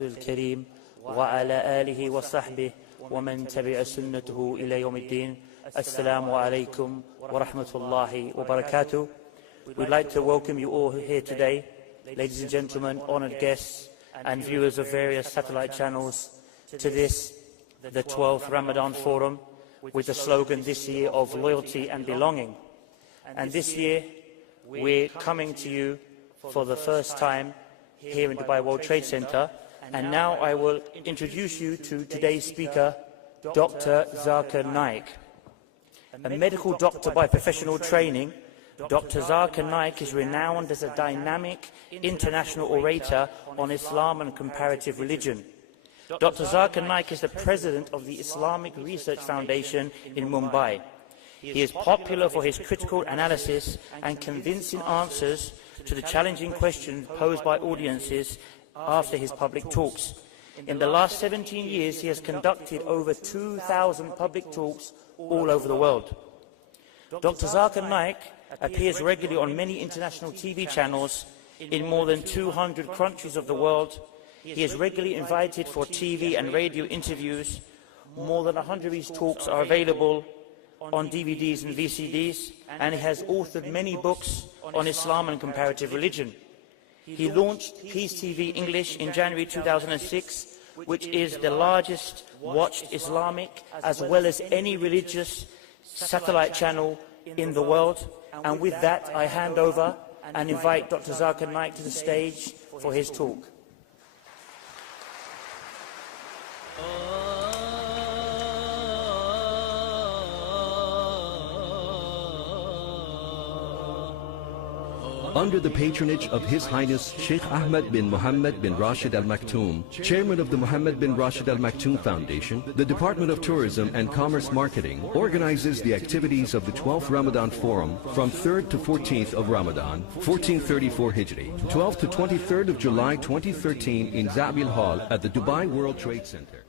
الكريم وعلى آله وصحبه ومن تبع سنته إلى يوم الدين. Assalamu alaikum wa rahmatullahi wa barakatuh. We'd like to welcome you all here today, ladies and gentlemen, honoured guests and viewers of various satellite channels, to this, the 12th Ramadan Forum, with the slogan this year of loyalty and belonging. And this year, we're coming to you for the first time here in Dubai World Trade Center. And now I will introduce you to today's speaker, Dr. Zakir Naik. A medical doctor by professional training, Dr. Zakir Naik is renowned as a dynamic international orator on Islam and comparative religion. Dr. Zakir Naik is the president of the Islamic Research Foundation in Mumbai. He is popular for his critical analysis and convincing answers to the challenging questions posed by audiences after his public talks. In the last 17 years, he has conducted over 2,000 public talks all over the world. Dr. Zakir Naik appears regularly on many international TV channels in more than 200 countries of the world. He is regularly invited for TV and radio interviews. More than 100 of his talks are available on DVDs and VCDs, and he has authored many books on Islam and comparative religion. He launched Peace TV English in January 2006, which is the largest watched Islamic as well as any religious satellite channel in the world. And with that, I hand over and invite Dr. Zakir Naik to the stage for his talk. Under the patronage of His Highness Sheikh Ahmed bin Mohammed bin Rashid Al Maktoum, Chairman of the Mohammed bin Rashid Al Maktoum Foundation, the Department of Tourism and Commerce Marketing organizes the activities of the 12th Ramadan Forum from 3rd to 14th of Ramadan, 1434 Hijri, 12th to 23rd of July 2013 in Zabil Hall at the Dubai World Trade Center.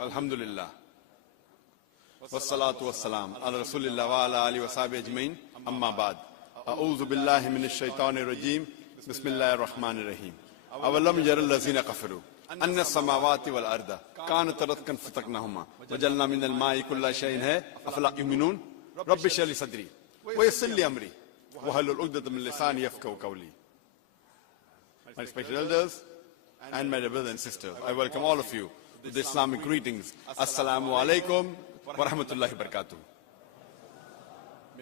Alhamdulillah. Wassalatu wassalam ala Rasulillah wa ala alihi wa sahbihi ajmain. Amma ba'd. A'udhu billahi minash shaitanir rajim. Bismillahir rahmanir rahim. Awalam yara allazina kafaru anna as-samawati wal arda kanat ratkan fataknahuma wajalna min al-ma'i kulla shay'in hay afala yu'minun rabbi shrah li sadri wa yassir li amri wa halul 'uqdatam min lisani yafqahu qawli. My respected elders and my brothers and sisters, I welcome all of you with the Islamic greetings. Assalamu alaikum wa rahmatullahi wa barakatuh.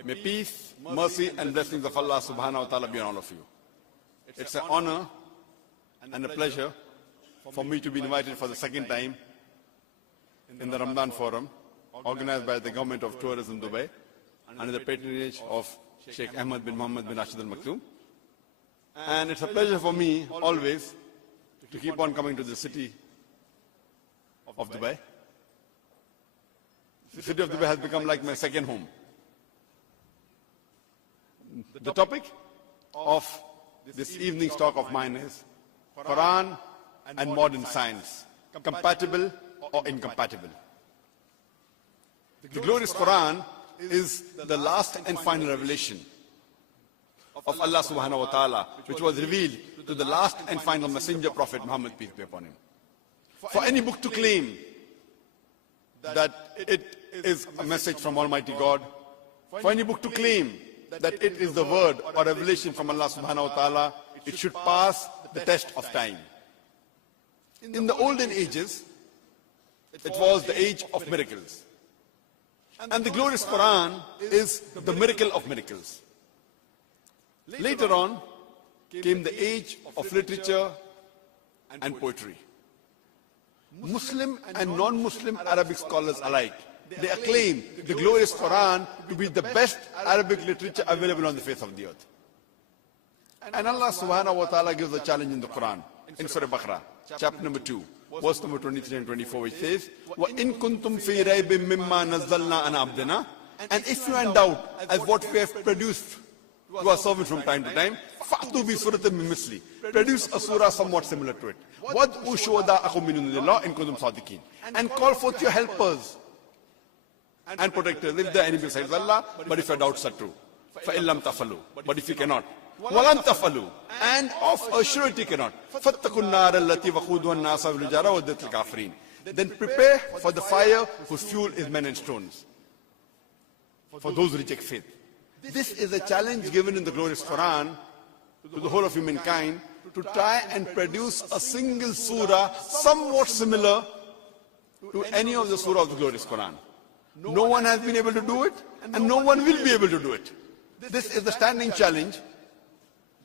May peace, mercy and blessings of Allah subhanahu wa ta'ala be on all of you. It's an honor and a pleasure for me to be invited for the second time in the Ramadan Forum organized by the Government of Tourism Dubai under the patronage of Sheikh Ahmed bin Mohammed bin Rashid Al Maktoum. And it's a pleasure for me always to keep on coming to the city of Dubai. The city of Dubai has become like my second home. The topic of this evening's talk of mine is Quran and modern science, compatible or incompatible. The glorious Quran is the last and final revelation of Allah subhanahu wa ta'ala, which was revealed to the last and final messenger prophet Muhammad, peace be upon him. For any book to claim that it is a message from Almighty God, for any book to claim that it is the word or revelation from Allah subhanahu wa ta'ala, it should pass the test of time. In the olden ages, it was the age of miracles. And the glorious Quran is the miracle of miracles. Later on came the age of literature and poetry. Muslim and non-Muslim Arabic scholars alike, they acclaim the glorious Quran to be the best Arabic literature available on the face of the earth. And Allah subhanahu wa ta'ala gives a challenge in the Quran, in Surah Baqarah, chapter number 2, verse number 23 and 24, which says, وَإِن كُنْتُمْ فِي رَيْبٍ مِّمَّا نَزَّلْنَا عَنْ عَبْدِنَا. And if you are in doubt as what we have produced to our servant from time to time, فَأْتُوا بِسُورَةٍ مِّن مِثْلِهِ, produce a surah somewhat similar to it. وَادْعُوا شُهَدَاءَكُم مِّن دُونِ اللَّهِ إِن كُنتُمْ صَادِقِينَ, and call forth your helpers and protectors if the enemy besides Allah, but if your doubts are true. فَإِن لَمْ تَفْعَلُوا, but if you cannot, وَلَن تَفْعَلُوا, and of a surety cannot, فَاتَّقُوا النَّارَ الَّتِي وَقُودُهَا النَّاسُ وَالْحِجَارَةُ وَأُعِدَّتْ لِلْكَافِرِينَ, then prepare for the fire whose fuel is men and stones, for those who reject faith. This is a challenge given in the glorious Quran to the whole of humankind to try and produce a single surah somewhat similar to any of the surah of the glorious Quran. No one has been able to do it, and no one will be able to do it. This is the standing challenge.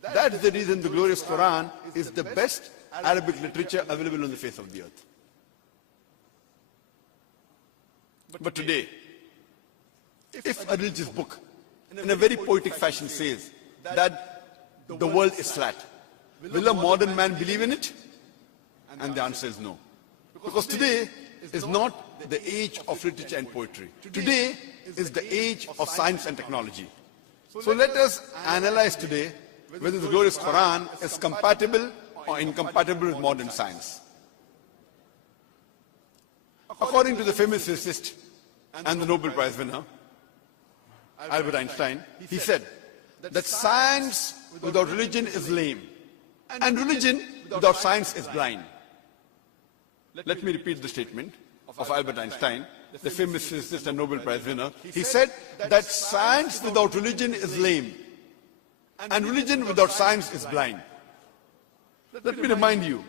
That is the reason the glorious Quran is the best Arabic literature available on the face of the earth. But today, if a religious book in a very poetic fashion says that the world is flat, will a modern man believe in it? And the answer is no. Because today is not the age of literature and poetry. Today is the age of science and technology. So let us analyze today whether the glorious Quran is compatible or incompatible with modern science. According to the famous physicist and the Nobel Prize winner, Albert Einstein, he said that science without religion is lame, and religion without science is blind. Let me repeat the statement of Albert Einstein, the famous physicist and Nobel Prize winner. He said that science without religion is lame, and religion without science is blind. Let me remind you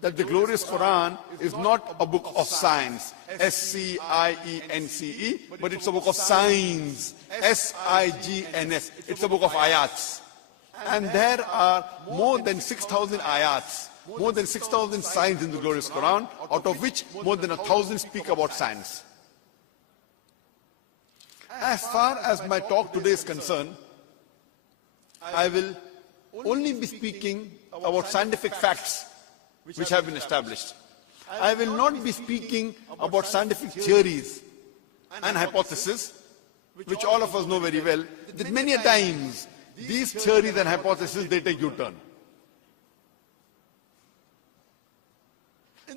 that the glorious Quran is not a book of science, S-C-I-E-N-C-E, but it's a book of signs, S-I-G-N-S. It's a book of ayats. And there are more than 6,000 ayats, more than 6,000 signs in the glorious Quran, out of which more than 1,000 speak about science. As far as my talk today is concerned, I will only be speaking about scientific facts which have been established. I will not be speaking about scientific theories and hypotheses, which all of us know very well, that many a times these theories and hypotheses, they take U-turn.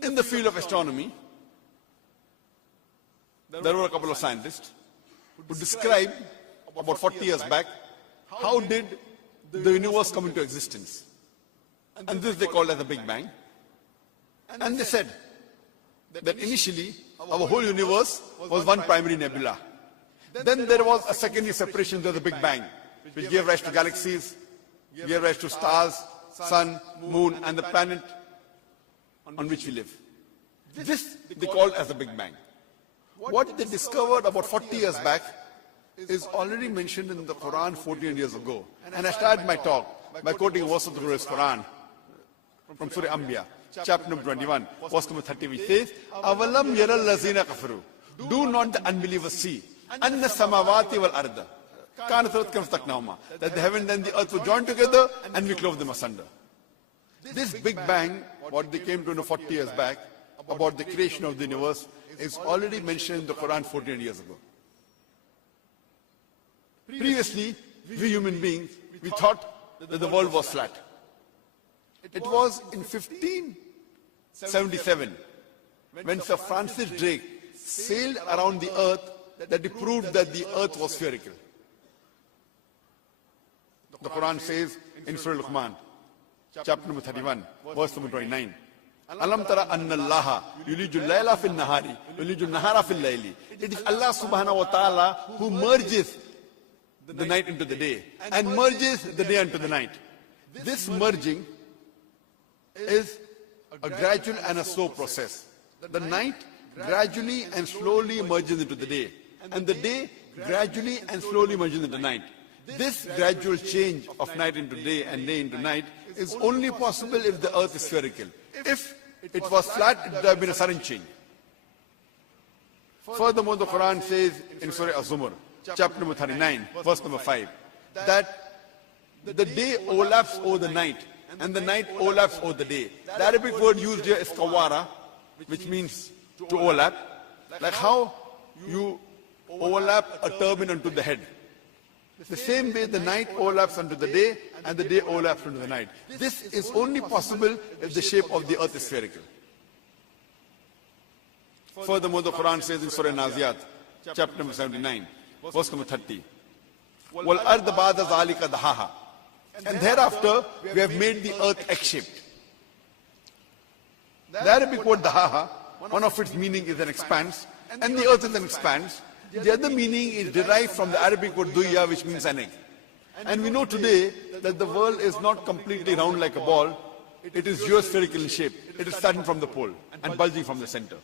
In the field of astronomy, there were a couple of scientists who described about 40 years back how did the universe come into existence. And this they called as the Big Bang. And they said that initially our whole universe was one primary nebula. Then there was a secondary separation to the Big Bang, which gave rise to galaxies, gave rise to stars, sun, moon, and the planet on which we live. This they called as the Big Bang. What they discovered about 40 years back is already mentioned in the Quran 14 years ago. And I started my talk by quoting a verse of the glorious Quran from Surah Anbiya, chapter number 21, verse number 30, which says, "Avalam yaral lazina kafaru." Do not the unbelievers see? Anna samawati wal arda kanat ratkan, that the heaven and the earth were joined together and we clove them asunder. This Big Bang, what they came to know 40 years back about the creation of the universe, is already mentioned in the Quran 14 years ago. Previously, we human beings, we thought that the world was flat. It was in 1577 when Sir Francis Drake sailed around the earth that he proved that the earth was spherical. The Quran says in Surah Luqman, chapter number 31, verse number 29, Alam tara anna Allaha yulijul layla fil nahari, yulijul nahara fil layli. It is Allah subhanahu wa ta'ala who merges the night into the day and merges the day into the night. This merging is a gradual and a slow process. The night gradually and slowly merges into the day, and the day gradually and slowly merges into night. This gradual change of night into day and day into night is only possible if the earth is spherical. If it was flat, it would have been a sudden change. Furthermore, the Quran says in Surah Az-Zumar, chapter number 39, verse number 5, that the day overlaps over the night and the night overlaps over the day. The Arabic word used here is kawara, which means to overlap, like how you overlap a turban onto the head. The same way the night overlaps onto the day and the day overlaps onto the night. This is only possible if the shape of the earth is spherical. Furthermore, the Quran says in Surah Naziyat, chapter number 79, verse number 30, وَالْأَرْضَ بَعْدَ ذَلِكَ دَحَاهَا. And thereafter, we have made the earth egg-shaped. The Arabic word dahaha, one of its meaning is an expanse, and the earth is an expanse. The other meaning is derived from the Arabic word duyya, which means an egg. And we know today that the world is not completely round like a ball. It is geospherical in shape. It is starting from the pole and bulging from the center.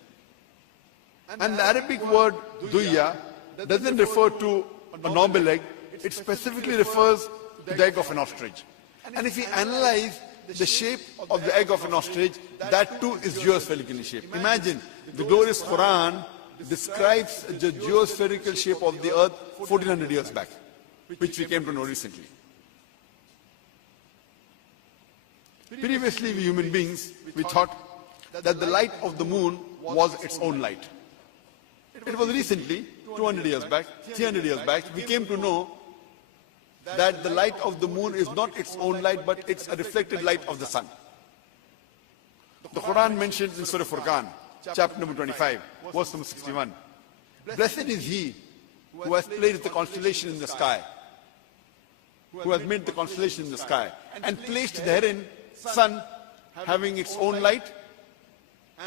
And the Arabic word duyya doesn't refer to a normal egg. It specifically refers to the egg of an ostrich. And if we analyze the shape of the egg of an ostrich, that too is geospherical in shape. Imagine, the glorious Quran describes the geospherical shape of the earth 1400 years back, which we came to know recently. Previously, we human beings, we thought that the light of the moon was its own light. It was recently, 200 years back, 300 years back, we came to know that the light of the moon is not its own light, but it's a reflected light of the sun. The Quran mentions in Surah Furqan, chapter number 25, verse number 61, blessed is he who has placed the constellation in the sky, who has made the constellation in the sky, and placed therein sun having its own light,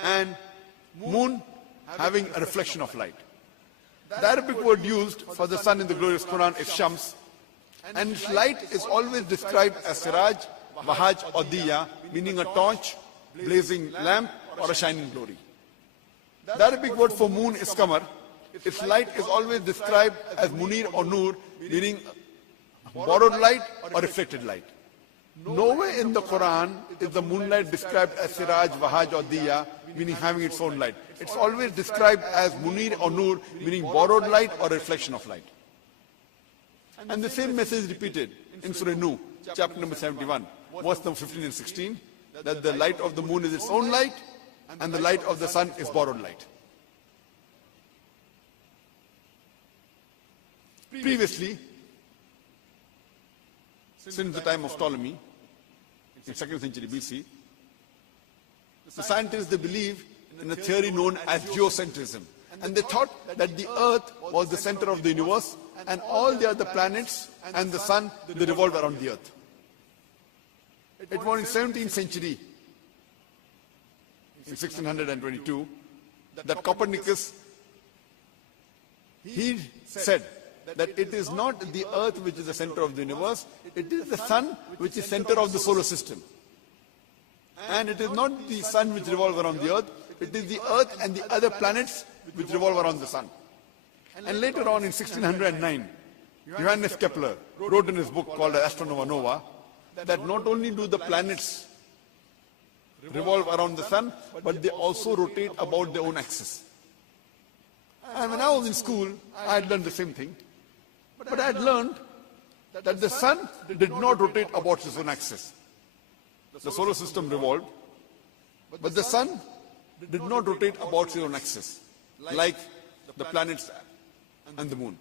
and moon having a reflection of light. The Arabic word used for the sun in the glorious Quran is shams, and its light is always described as siraj, wahaj or diya, meaning a torch, blazing lamp or a shining glory. The Arabic word for moon is qamar. Its light is always described as munir or nur, meaning borrowed light or reflected light. Nowhere in the Quran is the moonlight described as siraj, wahaj or diya, meaning having its own light. It's always described as munir or nur, meaning borrowed light or reflection of light. And the same message is repeated in Surah Nuh, chapter number 71, verse number 15 and 16, that the light of the moon is its own light, and the light of the sun is borrowed light. Previously, since the time of Ptolemy, in 2nd century BC, the scientists, they believed in a theory known as geocentrism. And they thought that the earth was the center of the universe, and all the other planets and the sun, they revolve around the earth. It was in 17th century, in 1622, that Copernicus, he said that it is not the earth which is the center of the universe, it is the sun which is center of the solar system. And it is not the sun which revolves around the earth, it is the earth and the other planets which revolve around the sun. And later on in 1609, Johannes Kepler wrote in his book called Astronova Nova that not only do the planets revolve around the sun, but they also rotate about their own axis. And when I was in school, I had learned the same thing. But I had learned that the sun did not rotate about its own axis. The solar system revolved, but the sun did not rotate about its own axis, like the planets and the moon.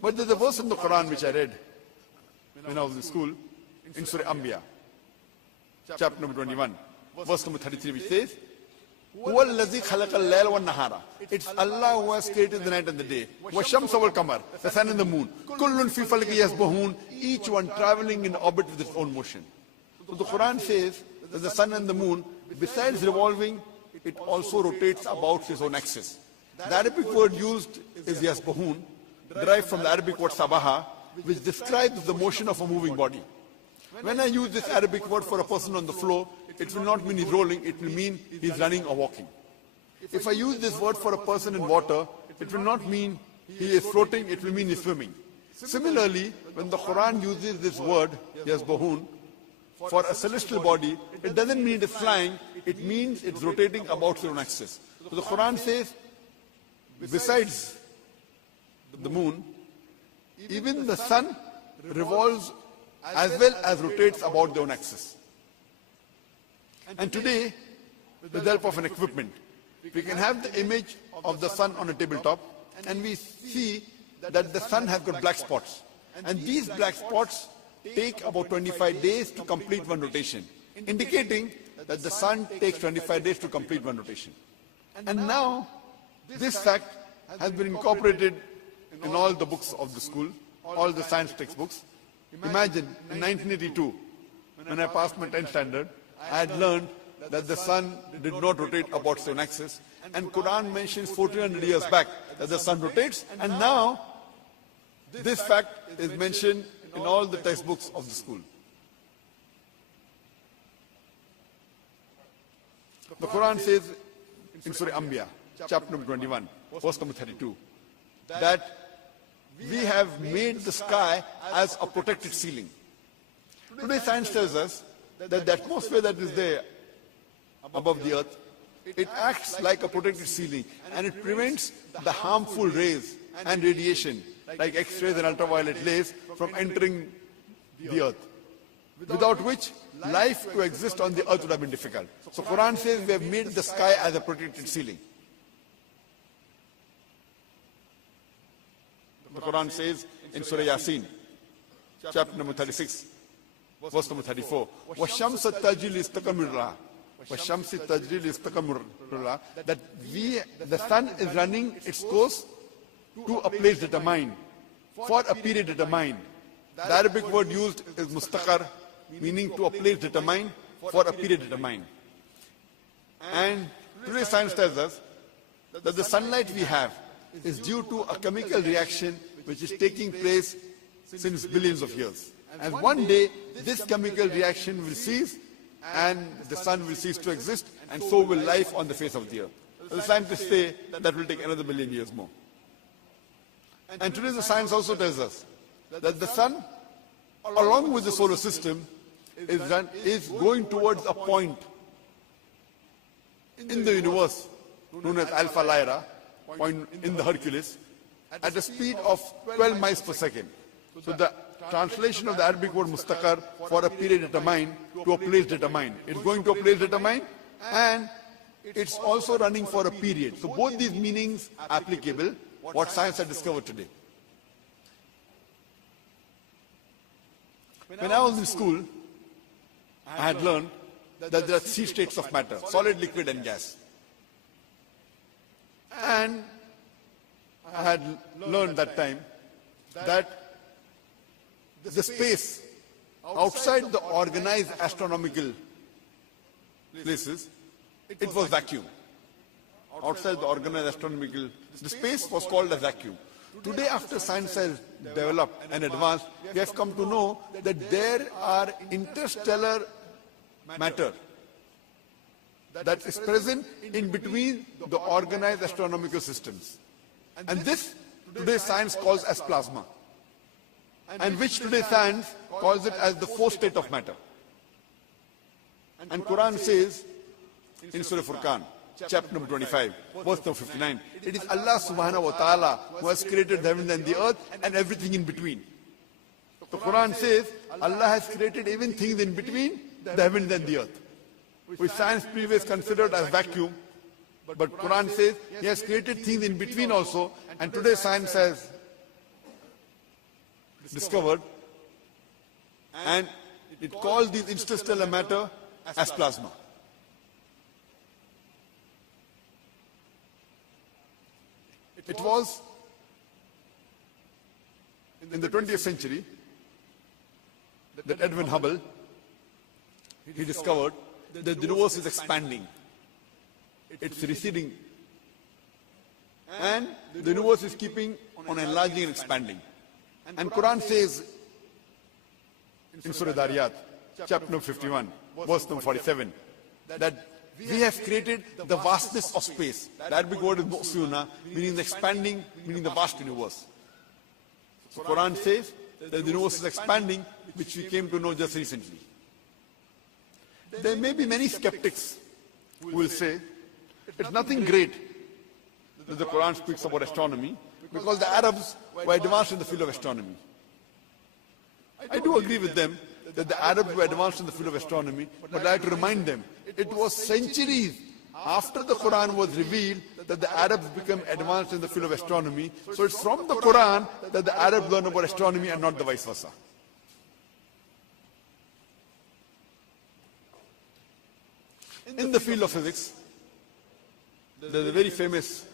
But there's a verse in the Quran which I read when I was in school, in Surah Anbiya, chapter number 21, verse number 33, which says, هُوَ الَّذِي خَلَقَ اللَّيْلَ وَالنَّهَارَ. It's Allah who has created the night and the day. وَالشَّمْسَ وَالْقَمَرَ, the sun and the moon. كُلٌّ فِي فَلْكِ يَسْبَحُونَ, each one traveling in orbit with its own motion. So the Quran says that the sun and the moon, besides revolving, it also rotates about its own axis. The Arabic word used is yasbahun, derived from the Arabic word sabaha, which describes the motion of a moving body. When I use this Arabic word for a person on the floor, it will not mean he's rolling, it will mean he's running or walking. If I use this word for a person in water, it will not mean he is floating, it will mean he's swimming. Similarly, when the Quran uses this word, yasbahun, for a celestial body, it doesn't mean it's flying, it means it's rotating about its own axis. So the Quran says, besides the moon, even the sun revolves as well as rotates about their own axis. And today, with the help of an equipment, we can have the image of the sun on a tabletop, and we see that the sun has got black spots. And these black spots take about 25 days to complete one rotation, indicating that the sun takes 25 days to complete one rotation. And now, this fact has been incorporated in all the books of the school, all the science textbooks. Imagine, in 1982, when I passed my 10th standard, I had learned that the sun did not rotate about its own axis, and Quran mentions 1400 years back that the sun rotates, and now this fact is mentioned in all the textbooks of the school. The Quran says in Surah Anbiya, chapter number 21, verse number 32, that we have made the sky as a protected ceiling. Today science tells us that the atmosphere that is there above the earth, it acts like a protected ceiling, and it prevents the harmful rays and radiation like X-rays and ultraviolet rays from entering the earth, without which life to exist on the earth would have been difficult. So Quran says we have made the sky as a protected ceiling. The Quran says in Surah Yasin, chapter number 36, verse number 34, وَالشَّمْسَ تَجْرِي لِاسْتَقَمِّرْ لَهَا وَالشَّمْسِ تَجْرِي لِاسْتَقَمِّرْ لَهَا, that the sun is running its course to a place determined, for a period determined. The Arabic word used is mustaqar, meaning to a place determined, for a period determined. And today science tells us that the sunlight we have is due to a chemical reaction which is taking place since billions of years. And one day, this chemical reaction will cease, and the sun will cease to exist, and so will life on the face of the earth. The scientists say that will take another billion years more. And today the science also tells us that the sun, along with the solar system, is going towards a point in the universe known as Alpha Lyra, point in the Hercules, at a speed of 12 miles per second. So the translation of the Arabic word mustaqar, for a period determined, to a place determined. It's going to a place determined, and it's also running for a period. So both these meanings are applicable, what science has discovered today. When I was in school, I had learned that there are three states of matter: solid, liquid, and gas. And I had learned that time that the space outside the organized astronomical places, it was vacuum. Outside the organized astronomical, the space was called a vacuum. Today, after science has developed and advanced, we have come to know that there are interstellar matter that is present in between the organized astronomical systems. And this, today science calls as plasma, and which today science calls it as the fourth state of matter. And Quran says in Surah Furqan, chapter number 25, verse number 59, it is Allah subhanahu wa ta'ala who has created the heaven and the earth and everything in between. The Quran says Allah has created even things in between the heavens and the earth, which science previously considered as vacuum. But Quran says He has created things in between also, and today science has discovered, and it calls this interstellar matter as plasma. It was in the 20th century that Edwin Hubble, he discovered that the universe is expanding. It's receding. And the universe is keeping on enlarging and expanding. And Quran says in Surah Dariyat, chapter number 51, verse number 47, that we have created the vastness of space. The Arabic word is mu'suna, meaning the expanding, meaning the vast universe. So Quran says that the universe is expanding, which we came to know just recently. There may be many skeptics who will say it's nothing great that the Quran speaks about astronomy, because the Arabs were advanced in the field of astronomy. I do agree with them that the Arabs were advanced in the field of astronomy, but I have to remind them, it was centuries after the Quran was revealed that the Arabs become advanced in the field of astronomy. So it's from the Quran that the Arabs learn about astronomy and not the vice versa. In the field of physics, there's a very famous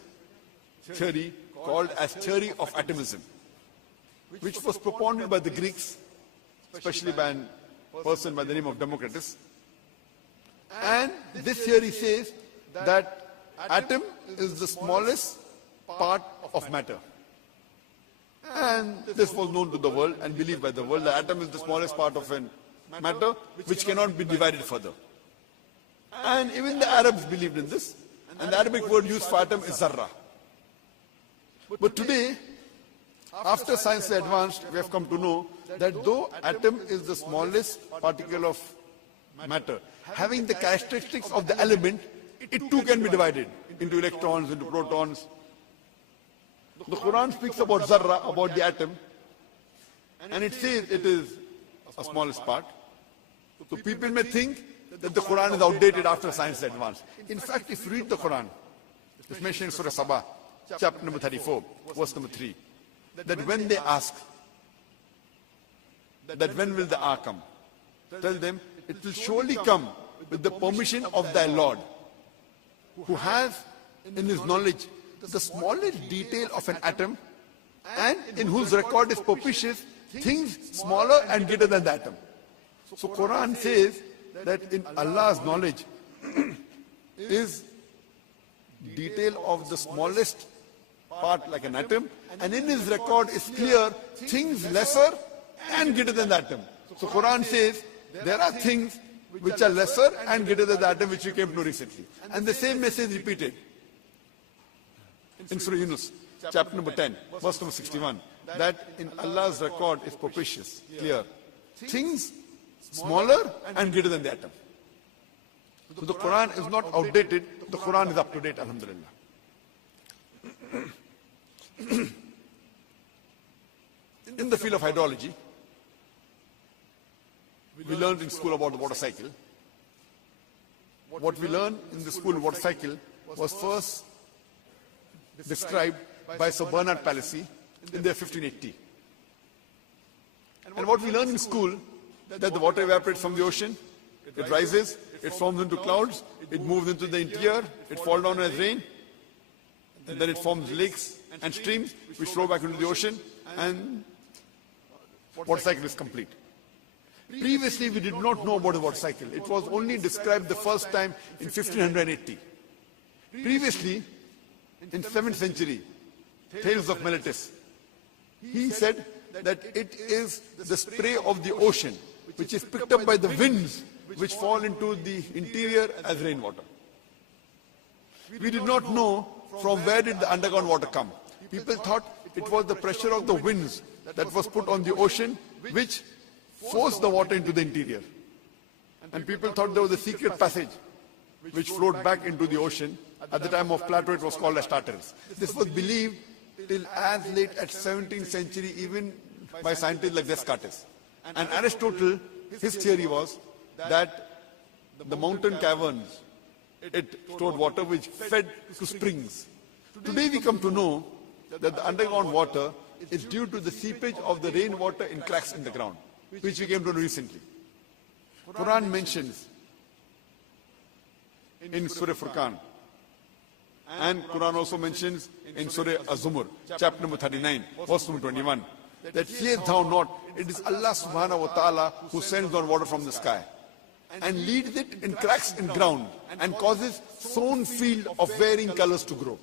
theory called as theory of atomism, which was propounded by the Greeks, especially by a person by the name of Democritus. And this theory says that atom is the smallest part of matter. And this was known to the world and believed by the world. The atom is the smallest part of matter which cannot be divided further. And even the Arabs believed in this. And the Arabic word used for atom is zarra. But today, after science advanced, we have come to know that though atom is the smallest particle of matter, having the characteristics of the element, it too can be divided into electrons, into protons. The Quran speaks about zarra, about the atom, and it says it is a smallest part. So people may think that the Quran is outdated after science advanced. In fact, if you read the Quran, it's mentioned in Surah Sabah, chapter number 34, verse number 3, that when they ask that when will the hour come, tell them it will surely come with the permission of thy Lord, who has in his knowledge the smallest detail of an atom, and in whose record is propitious things smaller and greater than the atom. So Quran says that in Allah's knowledge is detail of the smallest part like an atom, and in his record is clear things lesser and greater than the atom. So Quran says there are things which are lesser and greater than the atom, which we came to know recently. And the same message repeated in Surah Yunus, chapter number 10, verse number 61, that in Allah's record is propitious, clear, things smaller and greater than the atom. So the Quran is not outdated, the Quran is up to date, alhamdulillah. In the field of hydrology, we learned in school about the water cycle. What we learned in the school water cycle was first described by Sir Bernard Palissy in the year 1580. And what we learned in school, that the water evaporates from the ocean, it rises, it forms into clouds, it moves into the interior, it falls down as rain, and then it forms lakes and streams which flow back into the ocean, and water cycle is complete. Previously, we did not know about the water cycle. It was only described the first time in 1580. Previously, in 7th century, Tales of Meletus, he said that it is the spray of the ocean, which is picked up by the winds, which fall into the interior as rainwater. We did not know from where did the underground water come. People thought it was the pressure of the winds that was put on the ocean, which forced the water into the interior. And people thought there was a secret passage which flowed back into the ocean. At the time of Plato, it was called as Tartarus. This was believed till as late as 17th century, even by scientists like Descartes. And Aristotle, his theory was that the mountain caverns, it stored water which fed to springs. Today we come to know that the underground water is due to the seepage of the rainwater in cracks in the ground, which we came to know recently. Quran mentions in Surah Furqan, and Quran also mentions in Surah Az-Zumur, chapter number 39, verse number 21, that fear thou not, it is Allah subhanahu wa ta'ala who sends down water from the sky and leads it in cracks in ground and causes sown field of varying colors to grow.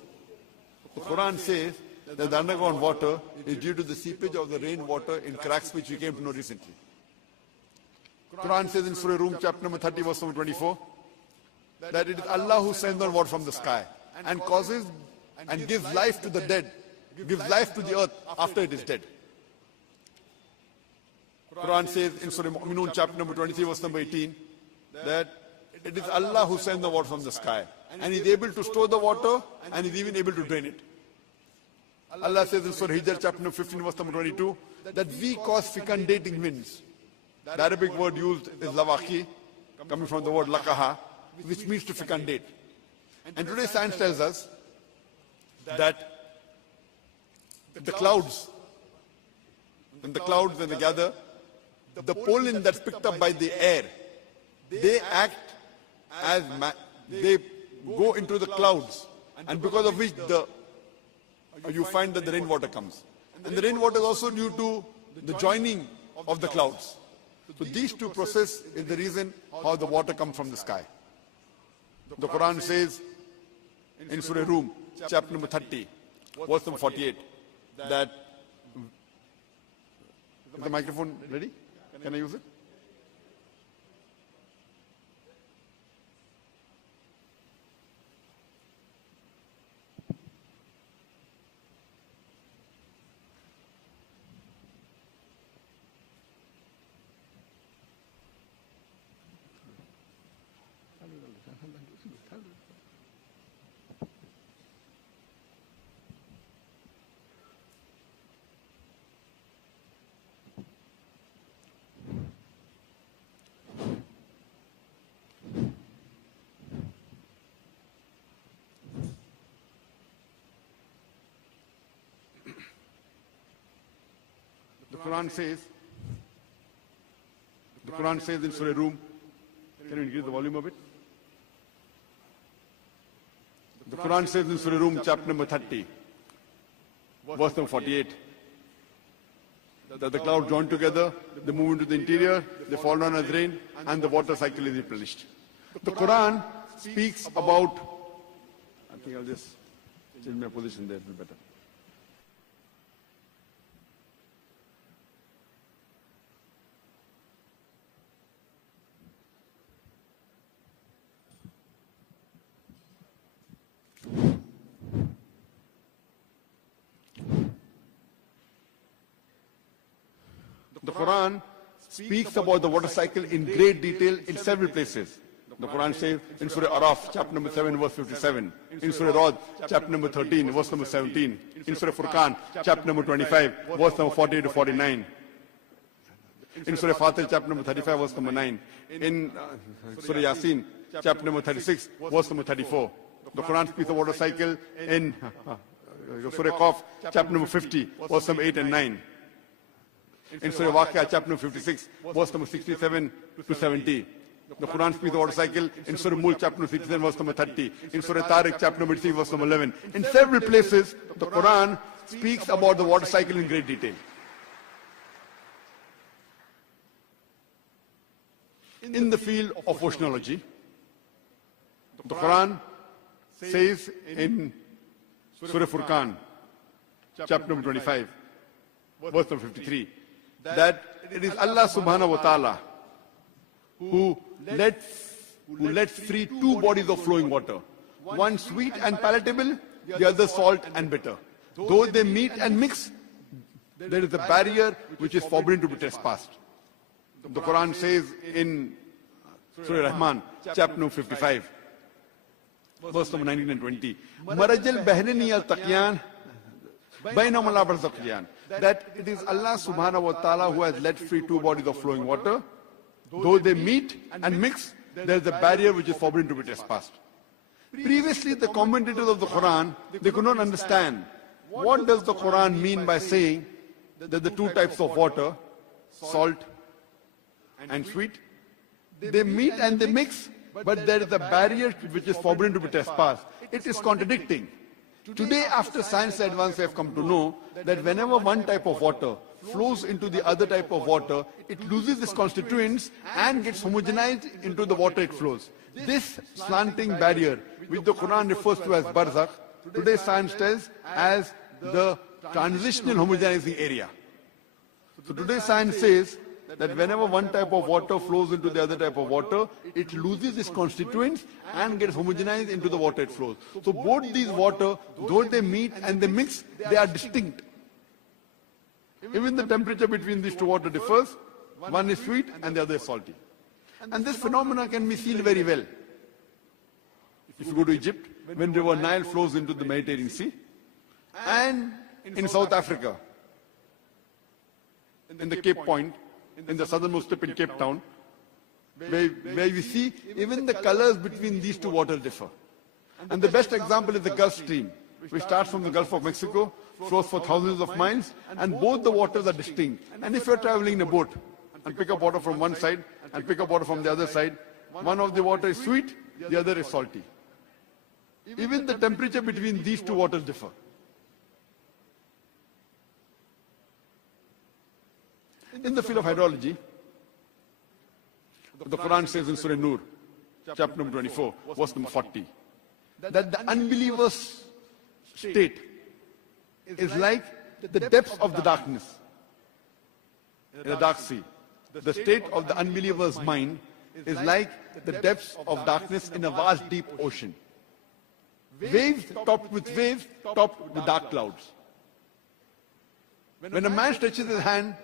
The Quran says that the underground water is due to the seepage of the rainwater in cracks, which we came to know recently. Quran says in Surah Rum, chapter number 30, verse number 24, that it is Allah who sends down water from the sky and causes and gives life to the dead, gives life to the earth after it is dead. Quran says in Surah Mu'minun, chapter number 23, verse number 18, that it is Allah who sends the water from the sky, and He is able to store the water, and He is even able to drain it. Allah says in Surah Hijr, chapter number 15, verse number 22, that we cause fecundating winds. The Arabic word used is lawaki, coming from the word lakaha, which means to fecundate. And today science tells us that the clouds, when they gather, the pollen that's picked up by the air, they act as, they go into the clouds, and because of which you find that the rainwater comes. And the rainwater is also due to the joining of the clouds. So these two processes is the reason how the water comes from the sky. The Quran says in Surah Rum, chapter number 30, verse number 48, that, is the microphone ready? Can I use it? The Quran says in Surah Rum, can you increase the volume of it? The Quran says in Surah Rum, chapter number 30, verse number 48, that the clouds join together, they move into the interior, they fall down as rain, and the water cycle is replenished. The Quran speaks about, I think I'll just change my position there, it'll be better. The Quran speaks about the water cycle in great detail in several places. The Quran says in Surah Araf, chapter number 7, verse 57. In Surah Rod, chapter number 13, verse number 17. In Surah Furqan, chapter number 25, verse number 40 to 49. In Surah Fatir, chapter number 35, verse number 9. In Surah Yasin, chapter number 36, verse number 34. The Quran speaks of water cycle in Surah Qaf, chapter number 50, verse number 8 and 9. In Surah Waqia, chapter number 56, verse number 67 to 70. The Quran speaks of water cycle in Surah Mulk, chapter number 67, verse number 30. In Surah Tariq, chapter number 3, verse number 11. In several places, the Quran speaks about the water cycle in great detail. In the field of oceanology, the Quran says in Surah Furqan, chapter number 25, verse number 53, that it is Allah subhanahu wa ta'ala who lets free two bodies of flowing water, one sweet and palatable, the other salt and bitter. Though they meet and mix, there is a barrier which is forbidden to be trespassed. The Quran says in Surah Rahman, chapter number 55, verse number 19 and 20, Marajal Bahnani al-Taqyan, Bainahum la barzakhiyan, that it is Allah subhanahu wa ta'ala who has let free two bodies of flowing water. Though they meet and mix, there is a barrier which is forbidden to be trespassed. Previously, the commentators of the Quran, they could not understand what does the Quran mean by saying that the two types of water, salt and sweet, they meet and they mix, but there is a barrier which is forbidden to be trespassed. It is contradicting. Today, after science advance, we have come to know that whenever one type of water flows into the other type of water, it loses its constituents and gets homogenized into the water it flows. This slanting barrier, which the Quran refers to as barzakh, today science tells as the transitional homogenizing area. So today science says that whenever one type of water flows into the other type of water, it loses its constituents and gets homogenized into the water it flows. So both these water, though they meet and they mix, they are distinct. Even the temperature between these two water differs. One is sweet and the other is salty. And this phenomena can be seen very well. If you go to Egypt, when River Nile flows into the Mediterranean Sea, and in South Africa, in the Cape Point, in the southernmost tip in Cape Town, where we see even the colors between these two waters differ. And the best example is the Gulf Stream, which starts from the Gulf of Mexico, flows for thousands of miles, and both the waters are distinct. And if you're traveling in a boat and pick up water from one side and pick up water from the other side, one of the water is sweet, the other is salty. Even the temperature between these two waters differ. In the field of hydrology, the Quran says in Surah Nur, chapter number 24, verse number 40, that the unbeliever's state is like the depths of the darkness in a dark sea. The state of the unbeliever's mind is like the depths of darkness in a vast deep ocean. Waves topped with dark clouds. When a man stretches his hand,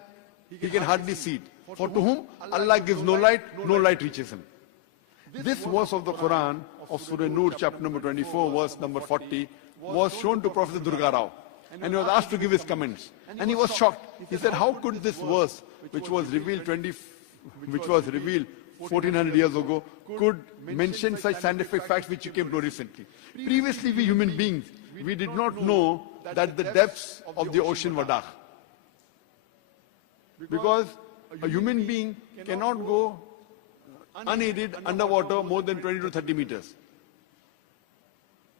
he can hardly see it. For to whom Allah gives no light reaches him. This verse of the Quran of Surah Nur, chapter number 24, verse number 40, was shown to Prophet Durga Rao. And he was asked to give his comments. And he was shocked. He said, how could this verse, which was revealed 1400 years ago, could mention such scientific facts which you came to recently? Previously, we human beings, we did not know that the depths of the ocean were dark. Because a human being cannot go unaided underwater more than 20 to 30 meters.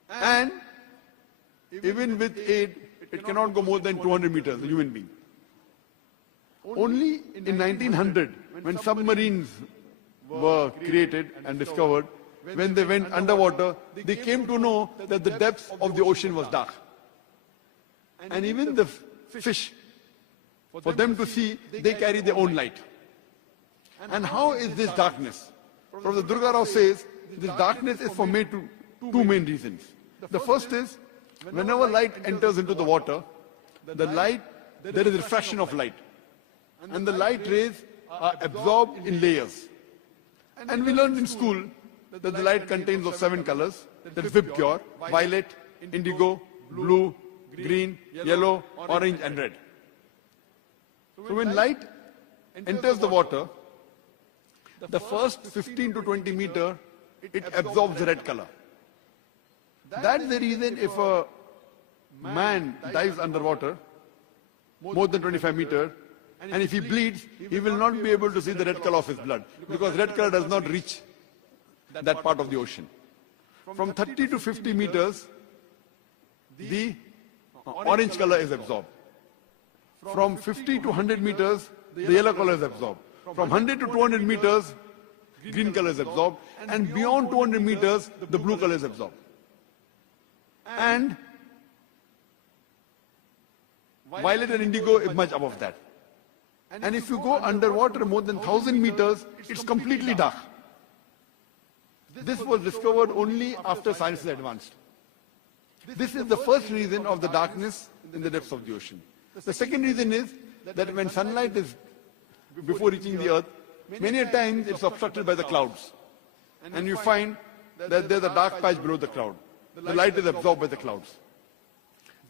And even with aid, it cannot go more than 200 meters, a human being. Only in 1900, when submarines were created and discovered, when they went underwater, they came to know that the depth of the ocean was dark. And even the fish, for them to see, they carry their own light. And how is this darkness? Prophet Durga Rao says, this darkness is for two main reasons. The first is, whenever light enters into the water, there is refraction of light. And the light rays are absorbed in layers. And we learned in school that the light contains of 7 colors. That is Vibgyor, violet, indigo, blue, green, yellow, orange and red. So when light enters the water, the first 15 to 20 meter, it absorbs the red color. That's the reason if a man dives underwater, more than 25 meters, and if he bleeds, he will not be able to see the red color of his blood, because red color does not reach that part of the ocean. From 30 to 50 meters, the orange color is absorbed. From 50 to 100 meters, the yellow color is absorbed. From 100 to 200 meters, green color is absorbed. And beyond 200 meters, the blue color is absorbed. And violet and indigo is much above that. And if you go underwater more than 1,000 meters, it's completely dark. This was discovered only after science is advanced. This is the first reason of the darkness in the depths of the ocean. The second reason is that when sunlight is before reaching the earth, many a times it's obstructed by the clouds. And you find that there's a dark patch below the cloud. The light is absorbed by the clouds.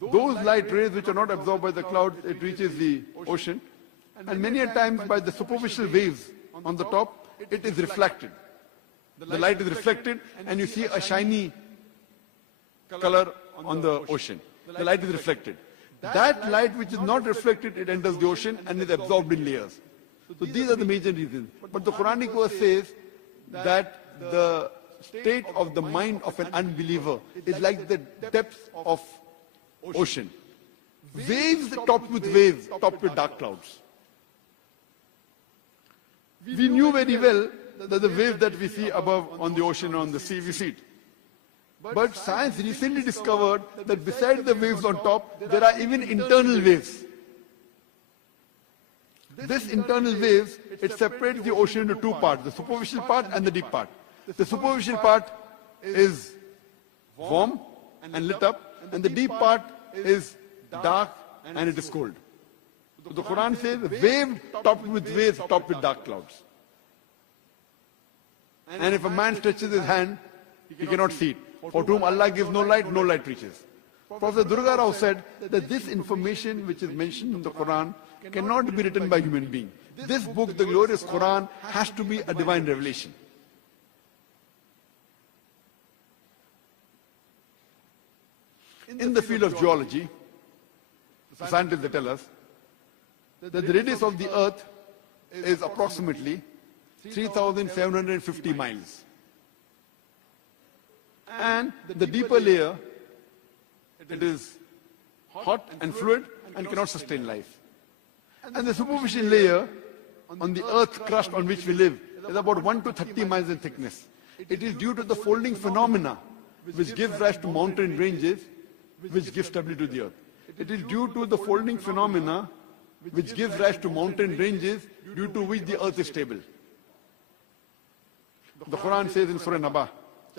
Those light rays which are not absorbed by the clouds, it reaches the ocean. And many a times by the superficial waves on the top, it is reflected. The light is reflected and you see a shiny color on the ocean. The light is reflected. That light which is not reflected, it enters the ocean and is absorbed in layers. So these are the major reasons. But the Quranic verse says that the state of the mind of an unbeliever is like the depths of ocean. Waves topped with waves, topped with dark clouds. We knew very well that the waves that we see above on the ocean or on the sea, we see it. But science recently discovered that besides the waves on top, there are even internal waves. This internal waves, it separates the ocean into two parts, the superficial part and the deep part. The superficial part is warm and lit up, and the deep part is dark and it is cold. So the Quran says, wave topped with waves, topped with dark clouds. And if a man stretches his hand, he cannot see it. For whom Allah gives no light reaches. Prophet Durga Rao said that this information which is mentioned in the Quran cannot be written by human being. This book, the glorious Quran, has to be a divine revelation. In the field of geology, the scientists they tell us that the radius of the earth is approximately 3,750 miles. And the deeper layer, it is hot and fluid and cannot sustain life. And the superficial layer on the earth crust on which we live is about 1 to 30 miles in thickness. It is due to the folding phenomena which gives rise to mountain ranges, which gives stability to the earth. It is due to the folding phenomena which gives rise to mountain ranges due to which the earth is stable. The Quran says in Surah Naba,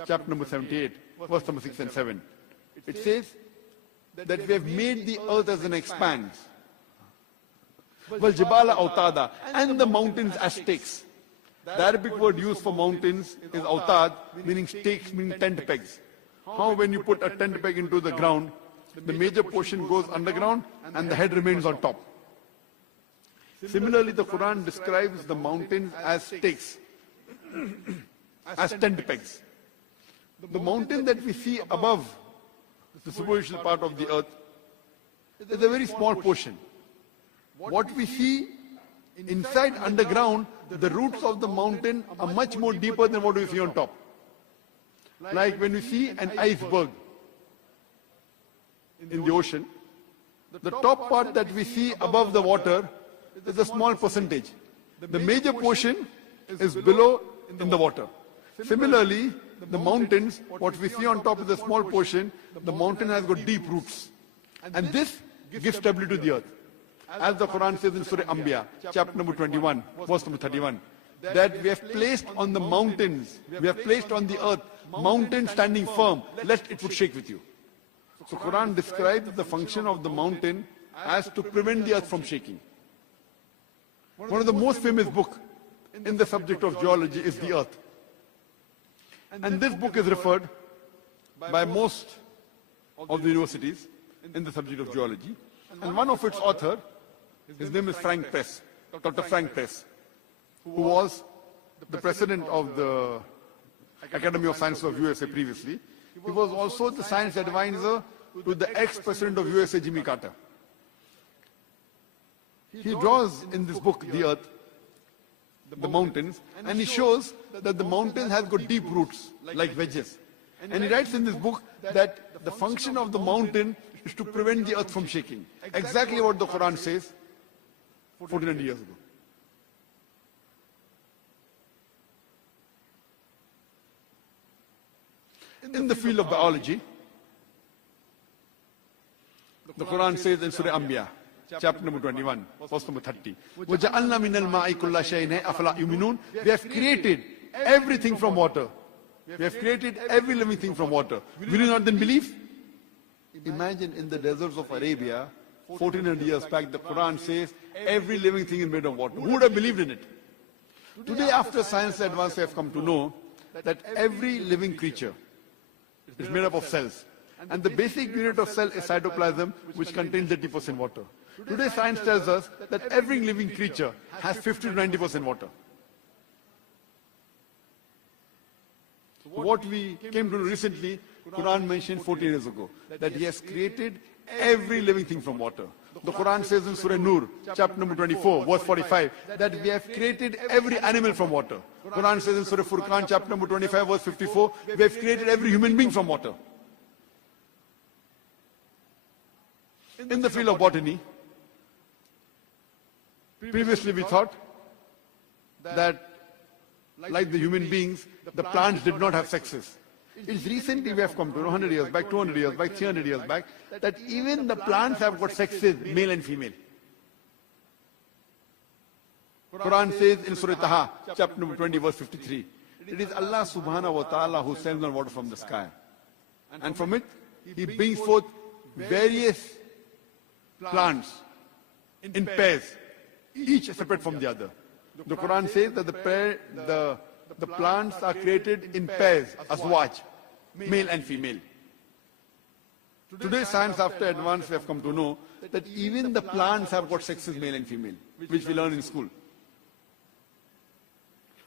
chapter number 78, verse number 6 and 7, it says that we have made the earth as an expanse. Well, Jibala Autada, and the mountains as stakes. The Arabic word used for mountains is autad, meaning stakes, meaning tent pegs. How when you put a tent peg into the ground, the major portion goes underground and the head remains on top. Similarly, the Quran describes the mountains as stakes, as tent pegs. The mountain that we see above the superficial part of the earth is a very small portion. What we see inside underground, the roots of the mountain are much more deeper than what we see on top. Like when we see an iceberg in the ocean, the top part that we see above the water is a small percentage. The major portion is below in the water. Similarly, the mountains, what we see on top is a small portion. The mountain has got deep roots. And this gives stability to the earth. As the Quran says in Surah Anbiya, chapter number 21, verse number 31, that we have placed on the mountains, we have placed on the earth, mountain standing firm, lest it would shake with you. So Quran describes the function of the mountain as to prevent the earth from shaking. One of the most famous books in the subject of geology is The Earth. And this book is referred by most of the universities in the subject of geology. And one of its authors, his name is Frank Press, Dr. Frank Press, who was the president of the Academy of Sciences of USA previously. He was also the science advisor to the ex-president of USA, Jimmy Carter. He draws in this book, The Earth, the mountains, and he shows that the mountain has got deep roots, like wedges. And he writes in this book that the function of the mountain is to prevent the earth from shaking. Exactly what the Quran says 1400 years ago. In the field of biology, the Quran says in Surah Anbiya, chapter number 21, verse number 30, وَجَعَلْنَا مِنَ الْمَاءِ كُلَّ شَيْءٍ أَفَلَا يُؤْمِنُونَ. We have created everything from water. We have created every living thing from water. Will you not then believe? Imagine in the deserts of Arabia, 1400 years back, the Quran says every living thing is made of water. Who would have believed in it? Today, after science advance, we have come to know that every living creature is made up of cells. And the basic unit of cell is cytoplasm, which contains 80% water. Today, science tells us that every living creature has 50 to 90% water. What we came to know recently, Quran mentioned 14 years ago, that He has created every living thing from water. The Quran says in Surah Nur, chapter number 24, verse 45, that we have created every animal from water. Quran says in Surah Furqan, chapter number 25, verse 54, we have created every human being from water. In the field of botany, previously we thought that, like the human beings, the plants did not have sexes. It's recently we have come to 100 years back, 200 years back, 300 years back, that even the plants have got sexes, male and female. Quran says in Surah Taha, chapter number 20, verse 53, it is Allah subhanahu wa ta'ala who sends down water from the sky. And from it, He brings forth various plants in pairs, each separate from the other. The Quran says that the plants are created in pairs, azwaj, male and female. Today, science after advance, we have come to know that even the plants have got sexes, male and female, which we learn in school.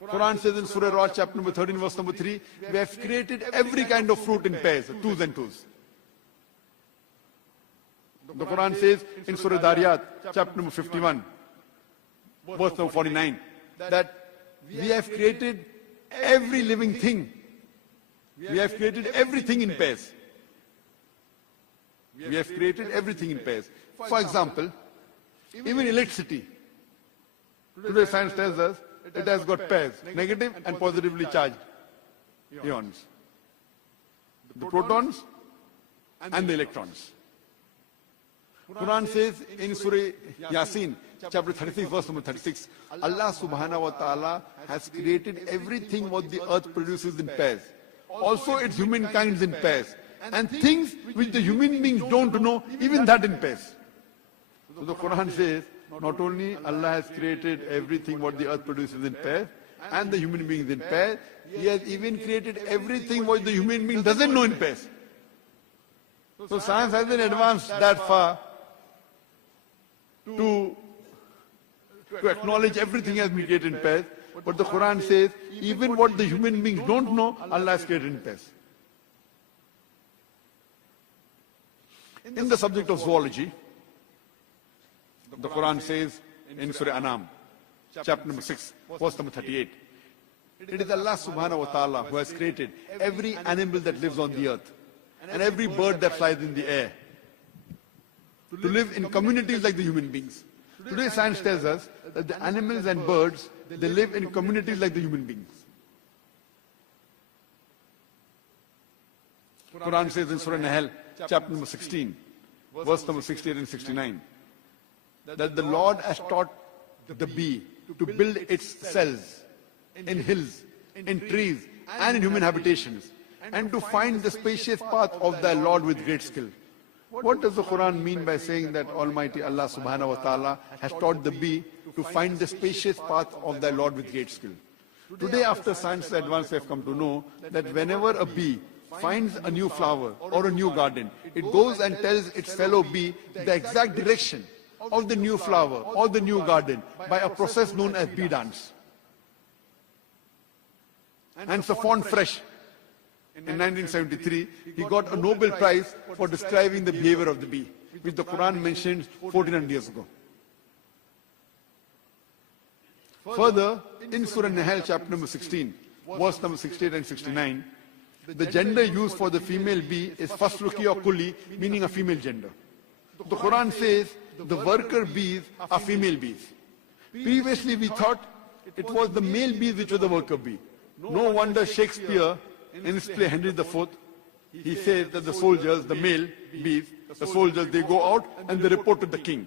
Quran says in Surah Ra'd, chapter number 13, verse number 3, we have created every kind of fruit in pairs, twos and twos. The Quran says in Surah Dariyat, chapter number 51, verse number 49, that we have created every living thing. We have created everything in pairs. We have created everything in pairs. For example, even electricity. Today science tells us it has got pairs, negative and positively charged ions. The protons and the electrons. Quran says in Surah Yasin, chapter 36, verse number 36, Allah subhanahu wa ta'ala has created everything what the earth produces in pairs. Also its humankind in pairs. And things which the human beings don't know, even that in pairs. So the Quran says, not only Allah has created everything what the earth produces in pairs, and the human beings in pairs, He has even created everything what the human being doesn't know in pairs. So science hasn't advanced that far to acknowledge everything has been created in pairs. But the Quran says, even what the human beings don't know, Allah has created in pairs. In the subject of zoology, the Quran says in Surah Anam, chapter number 6, verse number 38, it is Allah subhanahu wa ta'ala who has created every animal that lives on the earth and every bird that flies in the air to live in communities like the human beings. Today science tells us that the animals and birds, they live in communities like the human beings. Quran says in Surah Nahl, chapter number 16, verse number 68 and 69, that the Lord has taught the bee to build its cells in hills, in trees, and in human habitations, and to find the spacious path of thy Lord with great skill. What does the Quran mean by saying that Almighty Allah subhanahu wa ta'ala has taught the bee to find the spacious path of thy Lord with great skill? Today, after science advance, we have come to know that whenever a bee finds a new flower or a new garden, it goes and tells its fellow bee the exact direction of the new flower or the new garden by a process known as bee dance. And Sir Fresh, in 1973, he got a Nobel Prize for describing the behavior of the bee, which the Quran mentioned 1400 years ago. Further, in Surah Nahl, chapter number 16, verse number 68 and 69, the gender used for the female bee is fasluki or kuli, meaning a female gender. The Quran says the worker bees are female bees. Previously we thought it was the male bees which were the worker bee. No wonder Shakespeare, in his play Henry IV, he says that the soldiers, the male bees, the soldiers, they go out and they report to the king.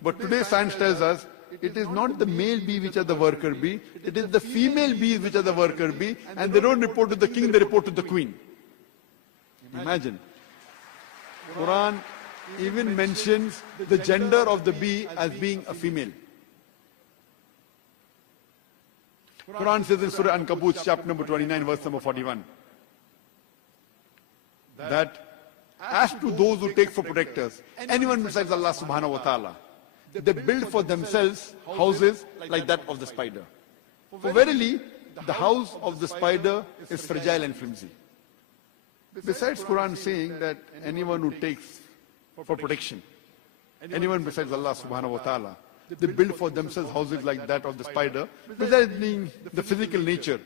But today science tells us it is not the male bee which are the worker bee, it is the female bees which are the worker bee, and they don't report to the king, they report to the queen. Imagine. Quran even mentions the gender of the bee as being a female. Quran says in Surah Ankabut, chapter number 29, verse number 41, that as to those who take for protectors anyone besides Allah subhanahu wa ta'ala, they build for themselves houses like that of the spider. For verily, the house of the spider is fragile and flimsy. Besides Quran saying that anyone who takes for protection, anyone besides Allah subhanahu wa ta'ala, they build for themselves houses like that of the spider, besides being the physical nature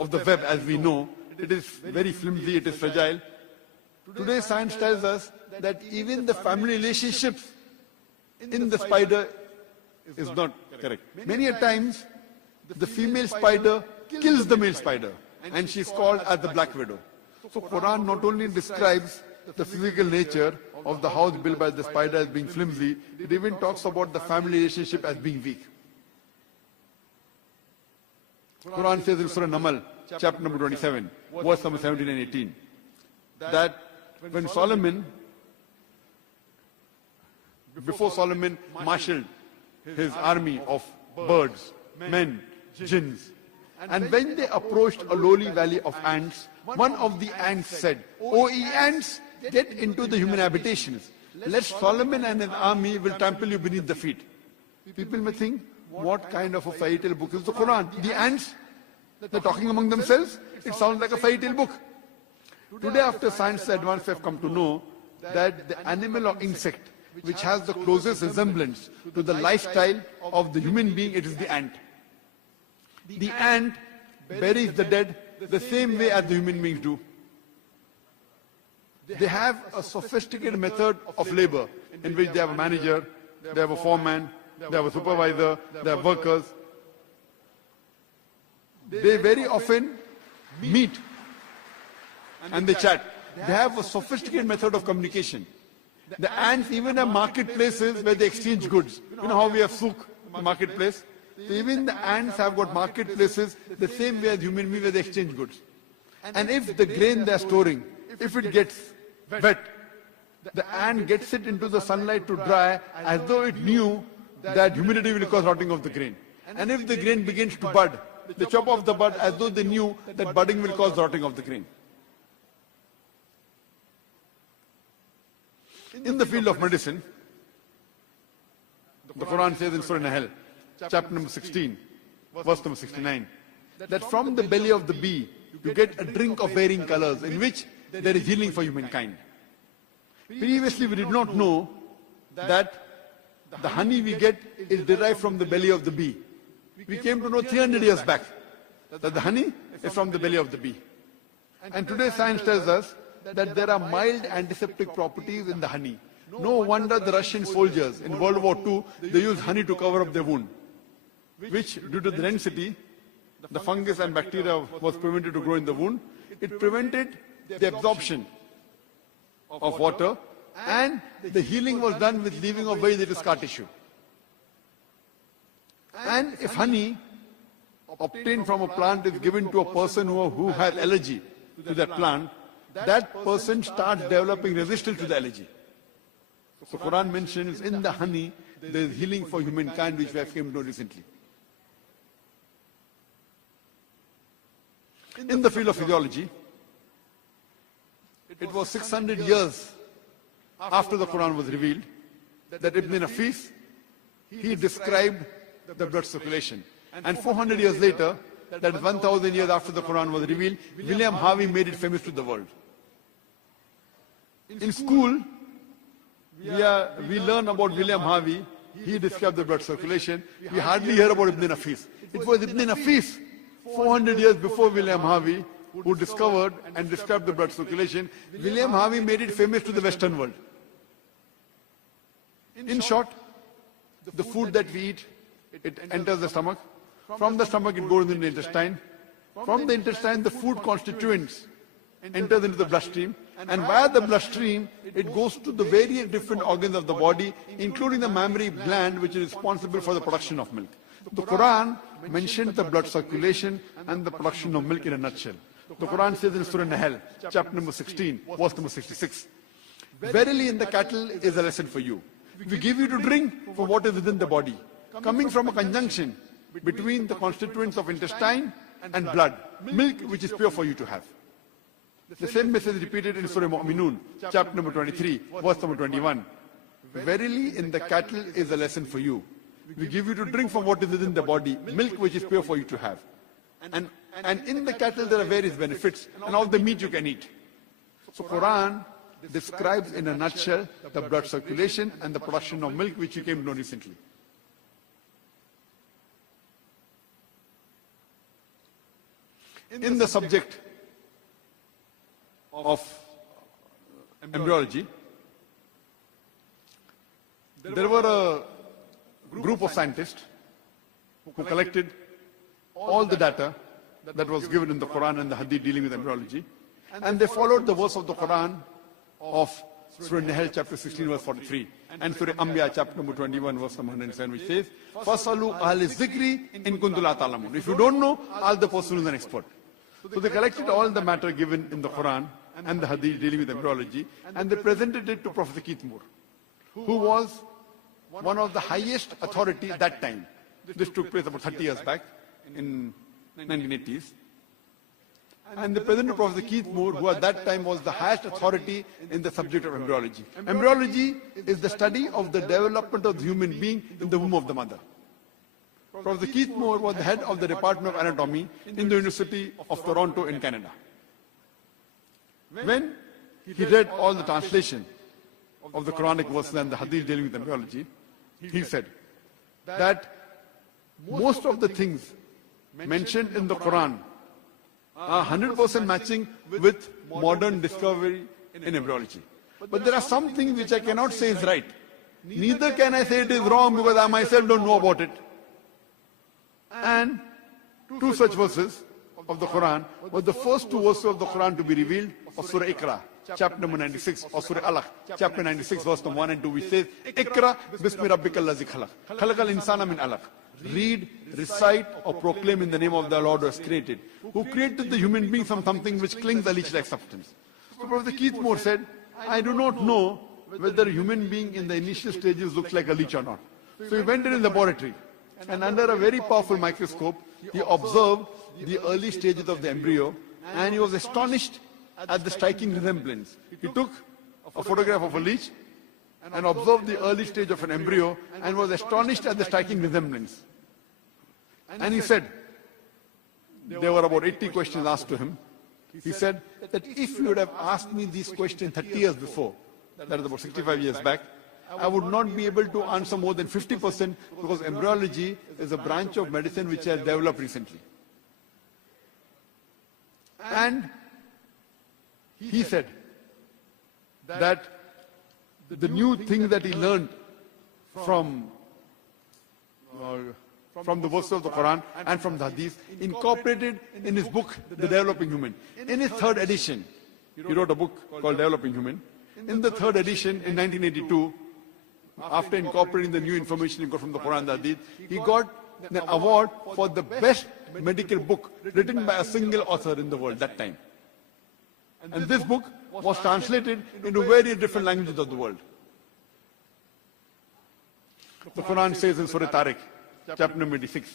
of the web as we know, it is very flimsy, it is fragile. Today science tells us that even the family relationships in the spider is not correct. Many a times, the female spider kills the male spider, and she is called as the black widow. So Quran not only describes the physical nature of the house built by the spider as being flimsy, it even talks about the family relationship as being weak. Quran says in Surah Namal, chapter number 27, verse number 17 and 18, that when Solomon, before Solomon marshaled his army of birds, men, jinns, and when they approached a lowly valley of ants, one of the ants said, "O ye ants, get into the human habitations, lest Solomon and his army will trample you beneath the feet." People may think, what kind of a fairy tale book is the Quran? The ants, they're talking among themselves? It sounds like a fairy tale book. Today, after science advance, we have come to know that the animal or insect which has the closest resemblance to the lifestyle of the human being, it is the ant. The ant buries the dead the same way as the human beings do. They have a sophisticated method of labor in which they have a manager, they have a foreman, they have a supervisor, they have workers. They very often meet and they chat. They have a sophisticated method of communication. The ants even have marketplaces where they exchange goods. You know how we have souk, marketplace? So even the ants have got marketplaces the same way as human beings where they exchange goods. And if the grain they are storing, if it gets wet, the ant gets it into the sunlight to dry as though it knew that humidity will cause rotting of the grain. And if the grain begins to bud, they chop off the bud as though they knew that budding will cause rotting of the grain. In the field of medicine, the Quran says in Surah Nahl, chapter number 16, verse number 69, that from the belly of the bee, you get a drink of varying colors in which there is healing for humankind. Previously, we did not know that the honey we get is derived from the belly of the bee. We came to know 300 years back that the honey is from the belly of the bee. And today science tells us that there are mild antiseptic properties in the honey. No wonder the Russian soldiers in World War II, they used honey to cover up their wound, which due to the density, the fungus and bacteria was prevented to grow in the wound. It prevented the absorption of water, and the healing was done with leaving of very little scar tissue. And if honey obtained from a plant is given to a person who has allergy to that plant, that person starts developing resistance to the allergy. So Quran mentions in the honey there is healing for humankind, which we have came to know recently. In the field of physiology, it was 600 years after the Quran was revealed that Ibn Nafis, he described the blood circulation. And 400 years later, that is 1000 years after the Quran was revealed, William Harvey made it famous to the world. In school, we learn about William Harvey. He described the blood circulation. We hardly hear about Ibn Nafis. It was Ibn Nafis, 400 years before William Harvey, who discovered and described the blood circulation. William Harvey made it famous to the Western world. In short, the food that we eat, it enters the stomach. From the stomach, it goes into the intestine. From the intestine, the food constituents enters into the bloodstream. And via the bloodstream, it goes to the various different organs of the body, including the mammary gland, which is responsible for the production of milk. The Quran mentioned the blood circulation and the production of milk in a nutshell. The Quran says in Surah Nahl, chapter number 16, verse number 66, verily in the cattle is a lesson for you. We give you to drink from what is within the body, coming from a conjunction between the constituents of intestine and blood, milk which is pure for you to have. The same message is repeated in Surah Mu'minun, chapter number 23, verse number 21. Verily in the cattle is a lesson for you. We give you to drink from what is within the body, milk which is pure for you to have. And in the cattle there are various benefits, and all the meat you can eat. So Quran describes in a nutshell the blood circulation and the production of milk, which you came to know recently. In the subject of embryology, there were a group of scientists who collected all the data that was given in the Quran and the Hadith dealing with embryology, and they followed the verse of the Quran of Surah Nahl chapter 16 verse 43 and Surah Anbiya chapter number 21 verse number 107, which says, "Fasalu ahli zikri in kuntum la ta'lamun." If you don't know, ask the person who is an expert. So they collected all the matter given in the Quran and the Hadith dealing with embryology, and they presented it to Professor Keith Moore, who was one of the highest authority at that time. This took place about 30 years back in 1980s. And they presented Professor Keith Moore, who at that time was the highest authority in the subject of embryology. Embryology is the study of the development of the human being in the womb of the mother. Professor Keith Moore was the head of the Department of Anatomy in the University of Toronto in Canada. When he read all the translation of the Quranic verses and the hadith dealing with embryology, he said that most of the things mentioned in the Quran are 100% matching with modern discovery in embryology. But there are some things which I cannot say is right. Neither can I say it is wrong because I myself don't know about it. And two such verses of the Quran were the first two verses of the Quran to be revealed of Surah Iqra, chapter number 96, or Surah Alaq, chapter 96, verse number 1 and 2, which says, Iqra bismi rabbikal ladzi khalaq, khalaqal insana min alaq. Read, recite, or proclaim in the name of the Lord who has created, who created the human being from something which clings a leech-like substance. So Professor Keithmore said, I do not know whether a human being in the initial stages looks like a leech or not. So he went in the laboratory, and under a very powerful microscope, he observed the early stages of the embryo, and he was astonished at the striking resemblance. He took a photograph of a leech and observed the early stage of an embryo and was astonished at the striking resemblance. And he said, there were about 80 questions asked to him. He said that if you would have asked me these questions 30 years before, that is about 65 years back, I would not be able to answer more than 50% because embryology is a branch of medicine which has developed recently. And he said that the new thing that he learned from the verses of the Quran and from the Hadith, incorporated in his book, The Developing Human. In his third edition, he wrote a book called Developing Human. In the third edition, in 1982, after incorporating the new information he got from the Quran and the Hadith, he got an award for the best medical book written by a single author in the world that time. And this book was translated into various different languages of the world. The Quran says in Surah Tariq, chapter number 86,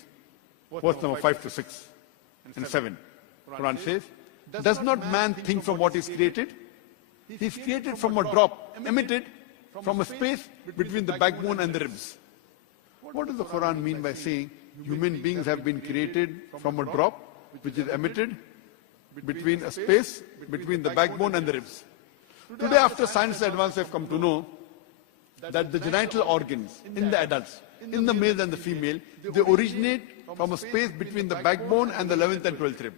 verse number 5 to 6 and 7. Quran says, does not man think from what is created? He is created from a drop emitted from a space between the backbone and the ribs. What does the Quran mean by saying human beings have been created from a drop which is emitted between a space between the backbone and the ribs? Today, after science advance, we have come to know that the genital organs in the adults, in the male and the female, they originate from a space between the backbone and the 11th and 12th rib.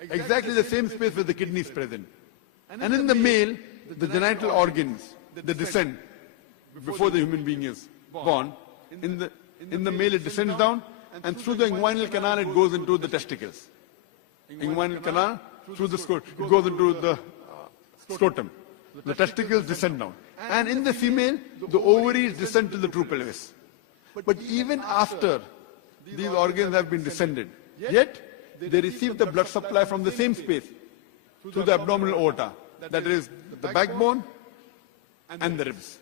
Exactly the same space where the kidney is present. And in the male, the genital organs, they descend before the human being is born. In the male, it descends down, and through the inguinal canal, it goes into the testicles. Inguinal canal, through the scrotum, it goes into the scrotum. The testicles descend down. And in the female, the ovaries descend to the true pelvis. But even after these organs have been descended, yet they receive the blood supply from the same space, through the abdominal aorta, that is the backbone and the ribs.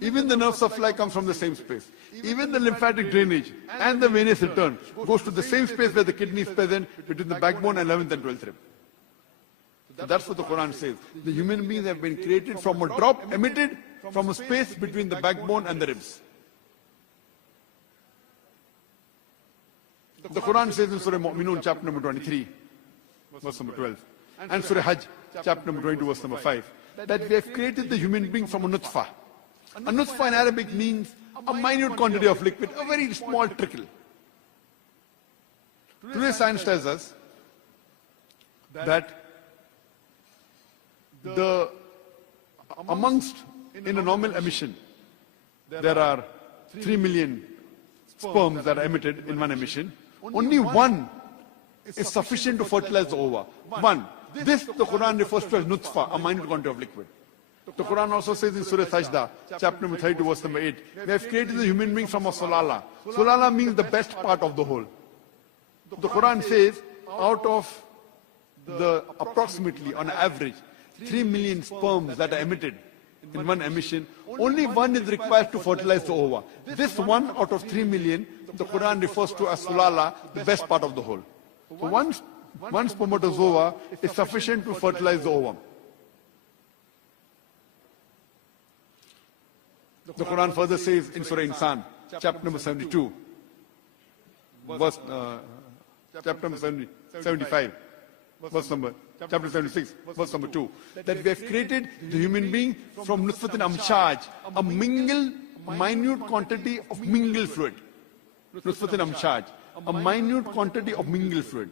Even the nerve supply comes from the same space. Even the lymphatic drainage and the venous return goes to the same space where the kidney is present between the backbone and 11th and 12th rib. So that's what the Quran says. The human beings have been created from a drop emitted from a space between the backbone and the ribs. The Quran says in Surah Mu'minun, chapter number 23, verse number 12, and Surah Hajj, chapter number 22, verse number 5, that we have created the human being from a nutfa. A nutfa in Arabic means a minute quantity of liquid, a very small trickle. Today science tells us that in a normal emission, there are 3 million sperms that are emitted in one emission. Only one is sufficient to fertilize the ova. One. This the Quran refers to as nutfa, a minute quantity of liquid. The Quran also says in Surah Sajda, chapter number 32, verse number 8, we have created the human being from a sulala. Sulala means the best part of the whole. The Quran says, out of the approximately, on average, 3 million sperms that are emitted in one emission, only one is required to fertilize the ova. This one out of 3 million, the Quran refers to as sulala, the best part of the whole. So one spermatozoa is sufficient to fertilize the ovum. The Quran further says in Surah Insan, chapter number 72, chapter number 75, verse number chapter 76, verse number 2, that we have created the human being from nutfatin amshaj, a minute quantity of mingled fluid. Nutfatin amshaj, a minute quantity of mingled fluid.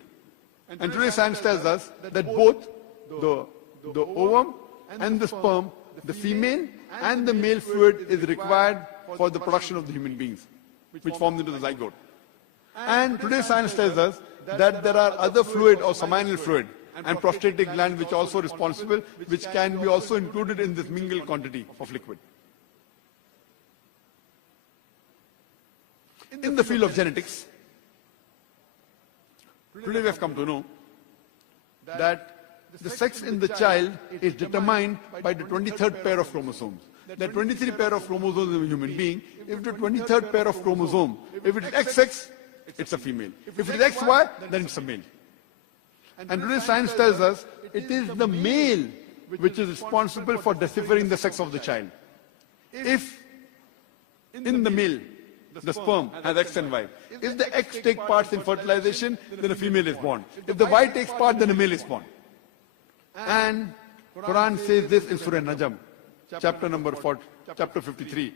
And today science tells us that both the ovum and the sperm, the female and the male fluid is required for the production of the human beings, which forms into the zygote. And today science tells us that there are other fluid or seminal fluid and prostatic gland which are also responsible, which can be also included in this mingled quantity of liquid. In the field of genetics, today we have come to know that the sex in the child is determined by the 23rd pair of chromosomes. The 23 pair of chromosomes in a human being, if the 23rd pair of chromosome, if it is XX, it's a female. If it is XY, then it's a male. And today science tells us it is the male which is responsible for deciphering the sex of the child. If in the male, the sperm has X and Y. If the X take parts in fertilization, then a female is born. If the Y takes part, then a male is born. And Quran says this in Surah Najm, chapter 53,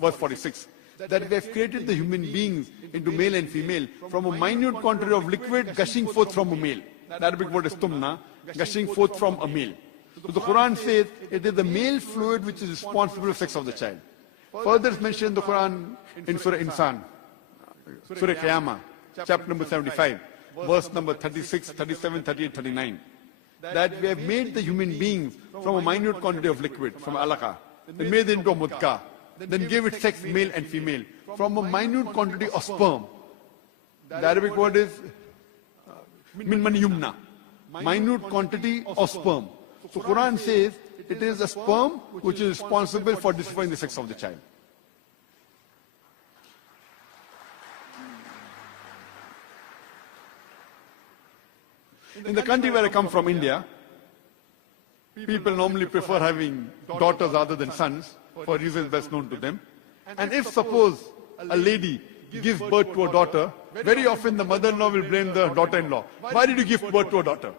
verse 46, that we have created the human beings into male and female from a minute quantity of liquid gushing forth from a male. The Arabic word is tumna, gushing forth from a male. So the Quran says it is the male fluid which is responsible for the sex of the child. Further is mentioned in the Quran in Surah Insan, Surah Qiyamah, chapter number 75, verse number 36, 37, 38, 39. That we have made the human beings from a minute quantity of liquid, from alaqa, then made it into a mudka, then gave it sex, male and female, from a minute quantity of sperm. The Arabic word is min mani yumna, minute quantity of sperm. So Quran says it is the sperm which is responsible for deciphering the sex of the child. In the country where I come from, India, people normally prefer having daughters rather than sons for reasons best known to them. And if suppose a lady gives birth to a daughter, very often the mother-in-law will blame the daughter-in-law. Why did you give birth to a daughter?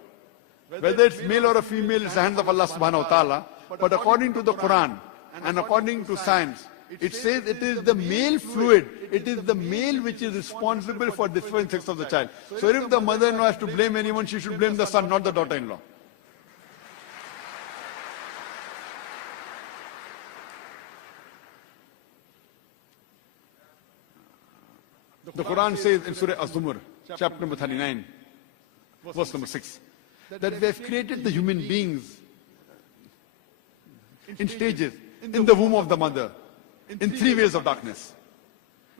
Whether it's male or a female, it's the hands of Allah subhanahu wa ta'ala. But according to the Quran and according to science, it says it is the male fluid, it is the male which is responsible for the different sex of the child. So if the mother-in-law has to blame anyone, she should blame the son, not the daughter-in-law. The Quran says in Surah Az-Zumar, chapter number 39, verse number 6, that we have created the human beings in stages, in the womb of the mother, in 3 ways of darkness.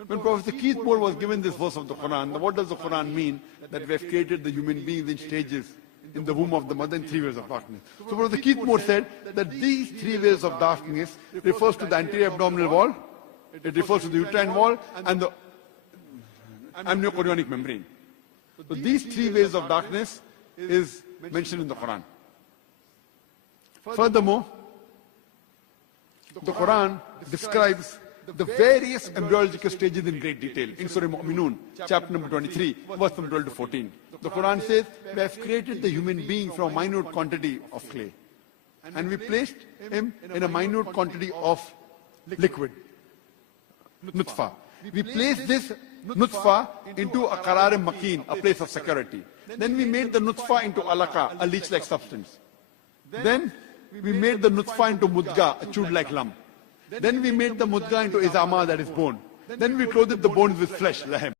When Prophet Keith Moore was given this verse of the Quran, what does the Quran mean? That we have created the human beings in stages, in the womb of the mother, in 3 ways of darkness. So Prophet Keith Moore said that these 3 ways of darkness refers to the anterior abdominal wall, it refers to the uterine wall, and the amniochorionic membrane. So these 3 ways of darkness is mentioned in the Quran. Furthermore, the Quran describes the various embryological stages in great detail. In Surah Mu'minun, chapter number 23, verse number 12 to 14. The Quran says, we have created the human being from a minute quantity of clay. And we placed him in a minute quantity of liquid, nutfa. We placed this nutfa into a qarar makin, a place of security. Then we made the nutfa into alaqa, a leech-like substance. Then we made the nutfa into mudga, a chewed-like lump. Then we made the mudga into izama, that is bone. Then we clothed the bones with flesh, lahem.